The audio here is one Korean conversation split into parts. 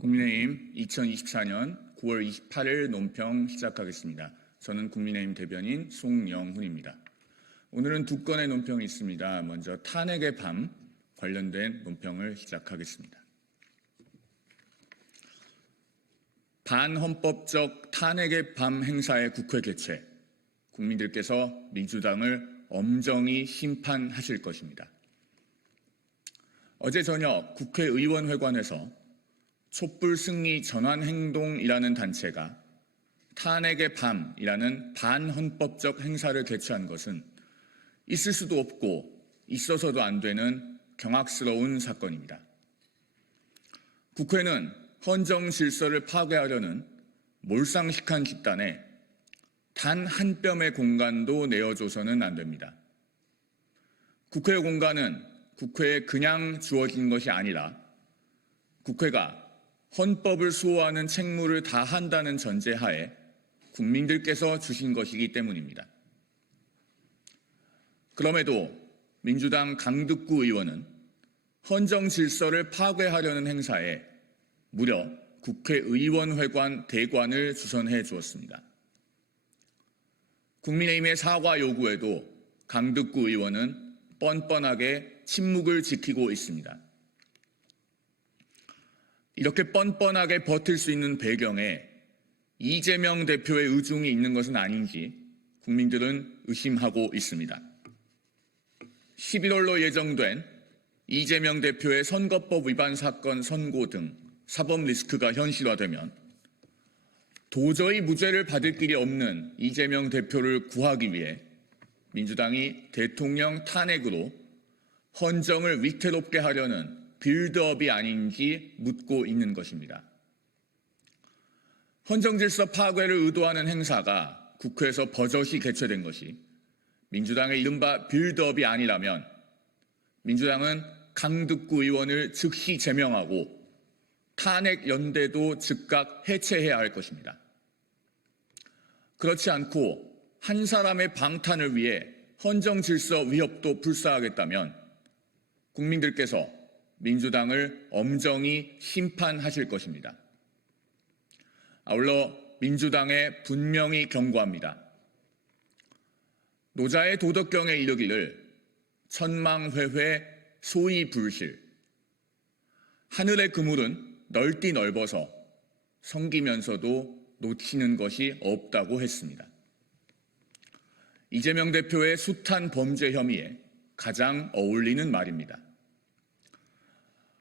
국민의힘 2024년 9월 28일 논평 시작하겠습니다. 저는 국민의힘 대변인 송영훈입니다. 오늘은 두 건의 논평이 있습니다. 먼저 탄핵의 밤 관련된 논평을 시작하겠습니다. 반헌법적 탄핵의 밤 행사의 국회 개최, 국민들께서 민주당을 엄정히 심판하실 것입니다. 어제 저녁 국회의원회관에서 촛불 승리 전환행동이라는 단체가 탄핵의 밤이라는 반헌법적 행사를 개최한 것은 있을 수도 없고 있어서도 안 되는 경악스러운 사건입니다. 국회는 헌정 질서를 파괴하려는 몰상식한 집단에 단 한 뼘의 공간도 내어줘서는 안 됩니다. 국회의 공간은 국회에 그냥 주어진 것이 아니라 국회가 헌법을 수호하는 책무를 다한다는 전제하에 국민들께서 주신 것이기 때문입니다. 그럼에도 민주당 강득구 의원은 헌정 질서를 파괴하려는 행사에 무려 국회의원회관 대관을 주선해 주었습니다. 국민의힘의 사과 요구에도 강득구 의원은 뻔뻔하게 침묵을 지키고 있습니다. 이렇게 뻔뻔하게 버틸 수 있는 배경에 이재명 대표의 의중이 있는 것은 아닌지 국민들은 의심하고 있습니다. 11월로 예정된 이재명 대표의 선거법 위반 사건 선고 등 사법 리스크가 현실화되면 도저히 무죄를 받을 길이 없는 이재명 대표를 구하기 위해 민주당이 대통령 탄핵으로 헌정을 위태롭게 하려는 빌드업이 아닌지 묻고 있는 것입니다. 헌정질서 파괴를 의도하는 행사가 국회에서 버젓이 개최된 것이 민주당의 이른바 빌드업이 아니라면 민주당은 강득구 의원을 즉시 제명하고 탄핵 연대도 즉각 해체해야 할 것입니다. 그렇지 않고 한 사람의 방탄을 위해 헌정질서 위협도 불사하겠다면 국민들께서 민주당을 엄정히 심판하실 것입니다. 아울러 민주당에 분명히 경고합니다. 노자의 도덕경에 이르기를 천망회회 소이불실, 하늘의 그물은 넓디 넓어서 섬기면서도 놓치는 것이 없다고 했습니다. 이재명 대표의 숱한 범죄 혐의에 가장 어울리는 말입니다.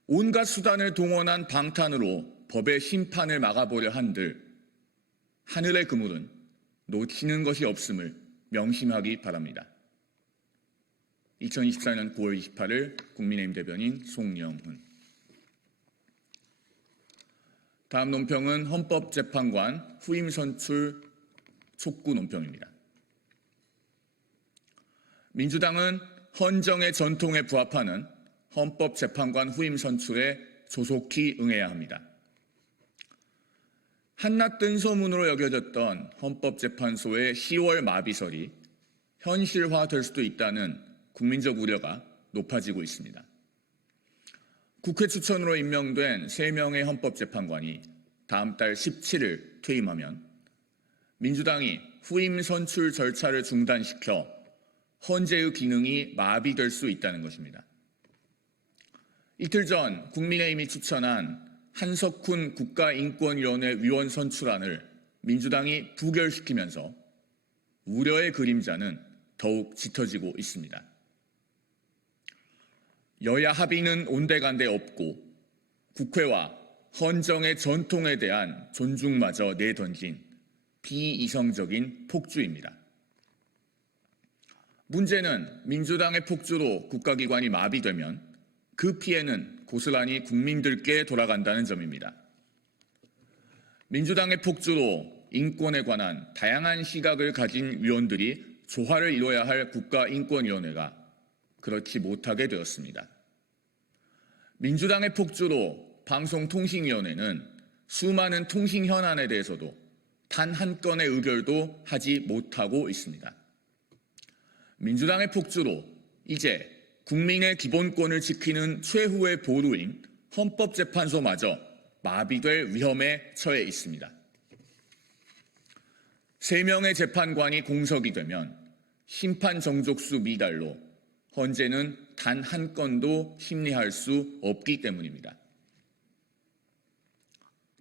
온갖 수단을 동원한 방탄으로 법의 심판을 막아보려 한들 하늘의 그물은 놓치는 것이 없음을 명심하기 바랍니다. 2024년 9월 28일 국민의힘 대변인 송영훈. 다음 논평은 헌법재판관 후임 선출 촉구 논평입니다. 민주당은 헌정의 전통에 부합하는 헌법재판관 후임 선출에 조속히 응해야 합니다. 한낱 뜬소문으로 여겨졌던 헌법재판소의 10월 마비설이 현실화될 수도 있다는 국민적 우려가 높아지고 있습니다. 국회 추천으로 임명된 3명의 헌법재판관이 다음 달 17일 퇴임하면 민주당이 후임 선출 절차를 중단시켜 헌재의 기능이 마비될 수 있다는 것입니다. 이틀 전 국민의힘이 추천한 한석훈 국가인권위원회 위원 선출안을 민주당이 부결시키면서 우려의 그림자는 더욱 짙어지고 있습니다. 여야 합의는 온데간데 없고 국회와 헌정의 전통에 대한 존중마저 내던진 비이성적인 폭주입니다. 문제는 민주당의 폭주로 국가기관이 마비되면 그 피해는 고스란히 국민들께 돌아간다는 점입니다. 민주당의 폭주로 인권에 관한 다양한 시각을 가진 위원들이 조화를 이뤄야 할 국가인권위원회가 그렇지 못하게 되었습니다. 민주당의 폭주로 방송통신위원회는 수많은 통신 현안에 대해서도 단 한 건의 의결도 하지 못하고 있습니다. 민주당의 폭주로 이제 국민의 기본권을 지키는 최후의 보루인 헌법재판소마저 마비될 위험에 처해 있습니다. 3명의 재판관이 공석이 되면 심판 정족수 미달로 헌재는 단 한 건도 심리할 수 없기 때문입니다.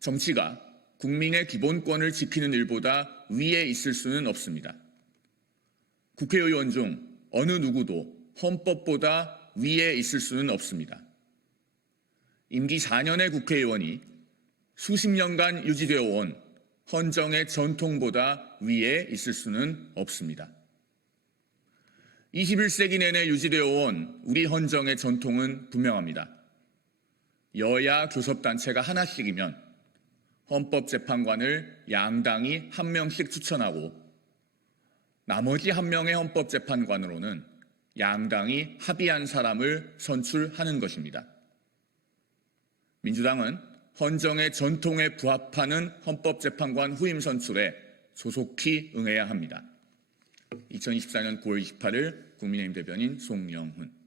정치가 국민의 기본권을 지키는 일보다 위에 있을 수는 없습니다. 국회의원 중 어느 누구도 헌법보다 위에 있을 수는 없습니다. 임기 4년의 국회의원이 수십 년간 유지되어 온 헌정의 전통보다 위에 있을 수는 없습니다. 21세기 내내 유지되어 온 우리 헌정의 전통은 분명합니다. 여야 교섭단체가 하나씩이면 헌법재판관을 양당이 한 명씩 추천하고 나머지 한 명의 헌법재판관으로는 양당이 합의한 사람을 선출하는 것입니다. 민주당은 헌정의 전통에 부합하는 헌법재판관 후임 선출에 조속히 응해야 합니다. 2024년 9월 28일 국민의힘 대변인 송영훈.